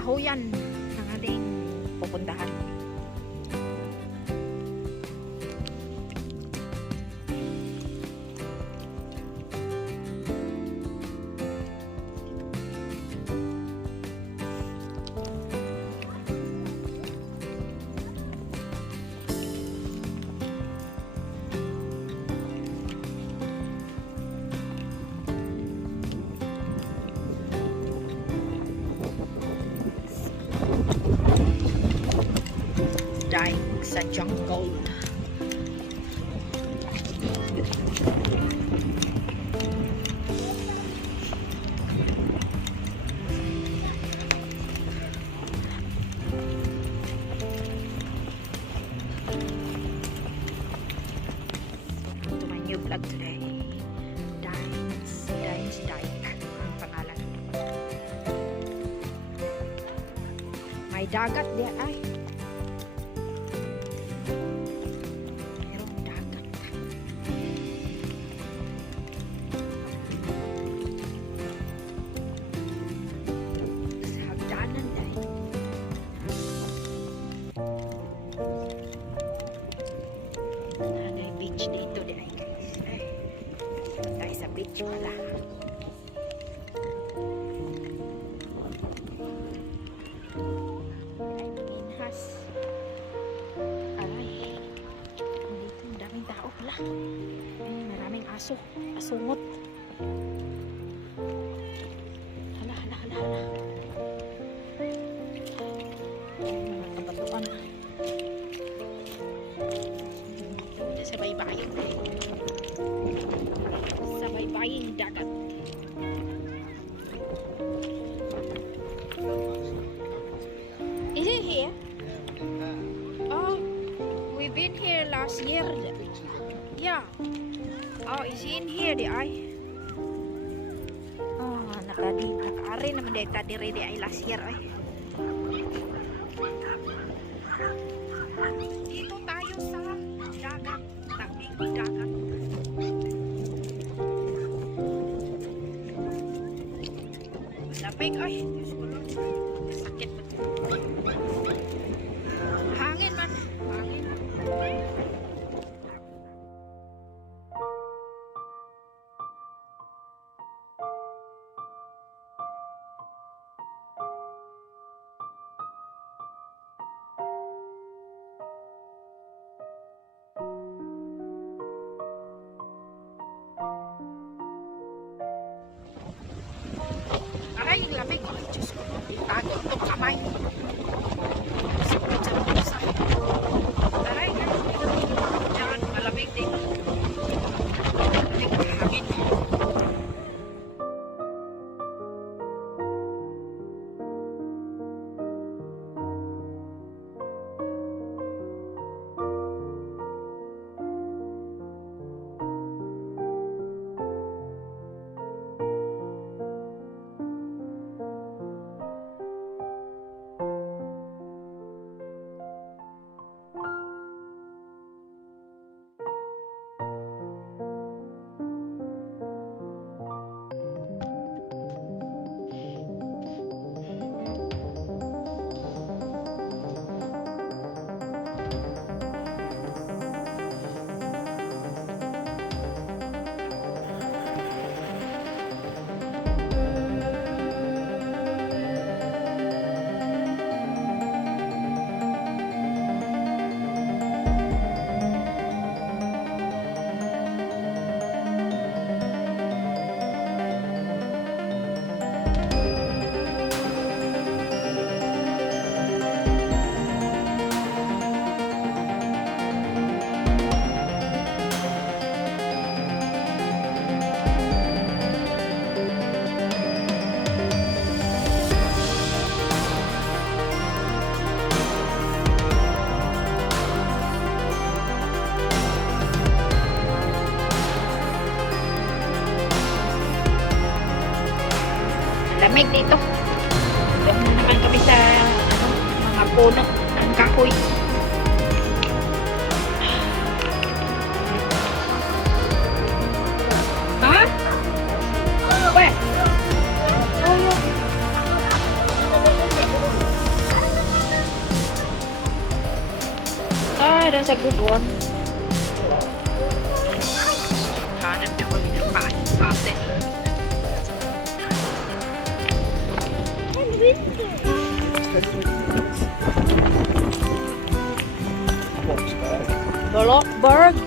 kahoyan ng ating pupuntahan. Dyke sa jungle. To my new vlog today. Dyke ang pangalan. May dagat diya ay. Dito din ay guys. Tayo sa beach pala. Ay, ginhas. Aray. Dito, daming tao pala. Ay, maraming aso. Asungot. Hala. Ay, mga kabatuan. Sa baybayin dagat. Is it here? Oh, we've been here last year. Yeah. Oh, is he in here di ay? Oh, nakaari naman di ta diri di ay last year ay. Dito tayo sa dagat. Dagat. Lapig ay. Sakit ba? Hangin man. Hangin. Ay, lamig. Ay, Diyos ko. Itago itong kamay. Sakit sa pusa. Ay, yan. Malamig din. Malamig ang hangin. Lamig dito. Doon na naman kami sa mga puno ng kahoy. Ha? Where? a good one. Hanap na kami ng kain sa atin. Blockberg.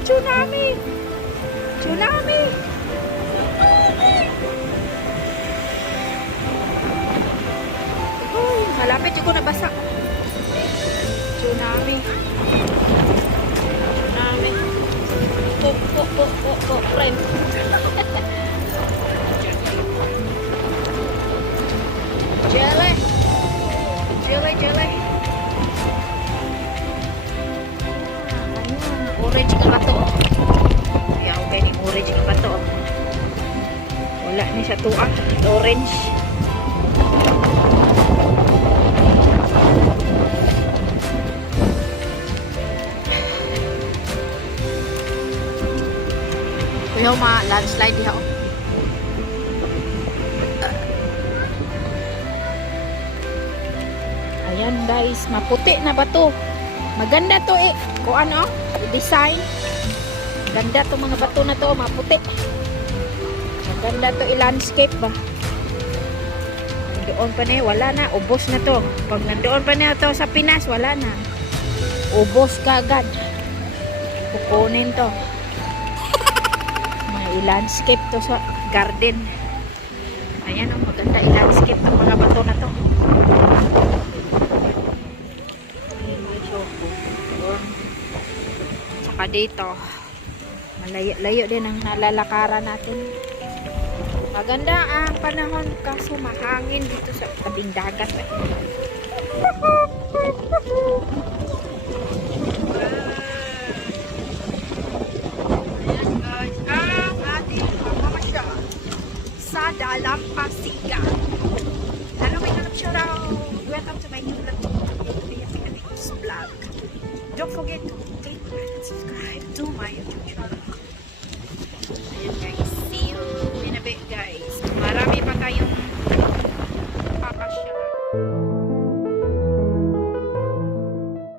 Tsunami! Tsunami! Uy, malapit yung ko nabasa. Tsunami. Tsunami. Friend. Jelly. Jelly, jelly. Orange ka ba to? Kaya okay ni orange ka ba to? Wala ni sa tuwa. Orange. Kuya ma-landslide diha. Ayan guys, maputi na ba to? Maganda to eh. Kung ano, design. Ganda to mga bato na to, maputi. Maganda to i-landscape ba. Nandoon pa na wala na. Ubos na to. Pag nandoon pa na to sa Pinas, wala na. Ubos kagad. Kukunin to. May i-landscape to sa garden. Ayan o, maganda i-landscape to mga bato na to. Tsaka dito malayo din ang nalalakaran natin. Maganda ang panahon kaso mahangin dito sa tabing dagat. Ayan guys, ang ating pamamasyal sa dalang Pasyal. Lalo may hanap siya raw. Welcome to my new vlog. Don't forget to click and subscribe to my YouTube channel.